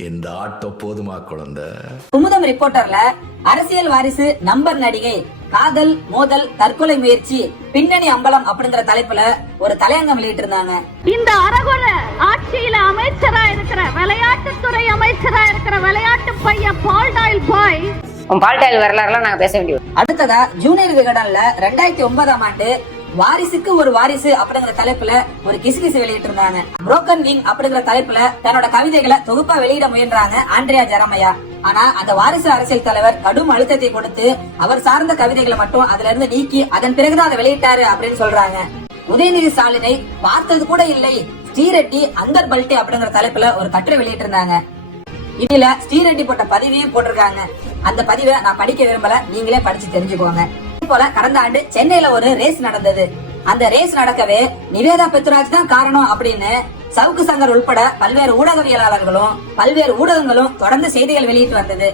இந்த ஆட்டோ போதுமா குழந்தை? குமுதம் ரிப்போர்ட்டர்ல அரசியல் வாரிசு நம்பர் நடிகை காதல் மோதல் தற்கொலை முயற்சி பின்னணி அம்பலம் அப்படிங்கிற தலைப்புல ஒரு தலையங்கம் வெளியிட்டு இருந்தாங்க. இந்த அரகுர ஆட்சியில அமைச்சரா இருக்கிற விளையாட்டுத்துறை அமைச்சரா இருக்கிற விளையாட்டு பையன் பால்டாயில் பாய் பால்டாயில் வரலாறுலாம் நாங்க பேச வேண்டியது. அடுத்ததா ஜூனியர் விகடன்ல 2009ஆம் ஆண்டு வாரிசுக்கு ஒரு வாரிசு அப்படிங்கிற தலைப்புல ஒரு கிசுகிசு வெளியிட்டு இருந்தாங்க. புரோக்கன் விங் அப்படிங்கிற தலைப்புல தன்னோட கவிதைகளை தொகுப்பா வெளியிட முயன்றாங்க ஆண்ட்ரியா ஜெரமையா. ஆனா அந்த வாரிசு அரசியல் தலைவர் கடும் அழுத்தத்தை கொடுத்து அவர் சார்ந்த கவிதைகளை மட்டும் அதுல இருந்து நீக்கி அதன் பிறகுதான் அதை வெளியிட்டாரு அப்படின்னு சொல்றாங்க. உதயநிதி ஸ்டாலினை பார்த்தது கூட இல்லை ஸ்ரீரெட்டி அந்தர் பல்டி அப்படிங்கிற தலைப்புல ஒரு கட்டுரை வெளியிட்டு இருந்தாங்க. இதுல ஸ்ரீரெட்டி போட்ட பதிவையும் போட்டிருக்காங்க. அந்த பதிவை நான் படிக்க விரும்பல, நீங்களே படிச்சு தெரிஞ்சுக்கோங்க. போல கடந்த ஆண்டு சென்னையில ஒரு ரேஸ் நடந்தது. அந்த ரேஸ் நடக்கவே நிவேதா பெத்ராஜ் தான் காரணம் அப்படின்னு சவுக்கு சங்கர் உள்பட பல்வேறு ஊடகவியலாளர்களும் பல்வேறு ஊடகங்களும் தொடர்ந்து செய்திகள் வெளியிட்டு வந்தது.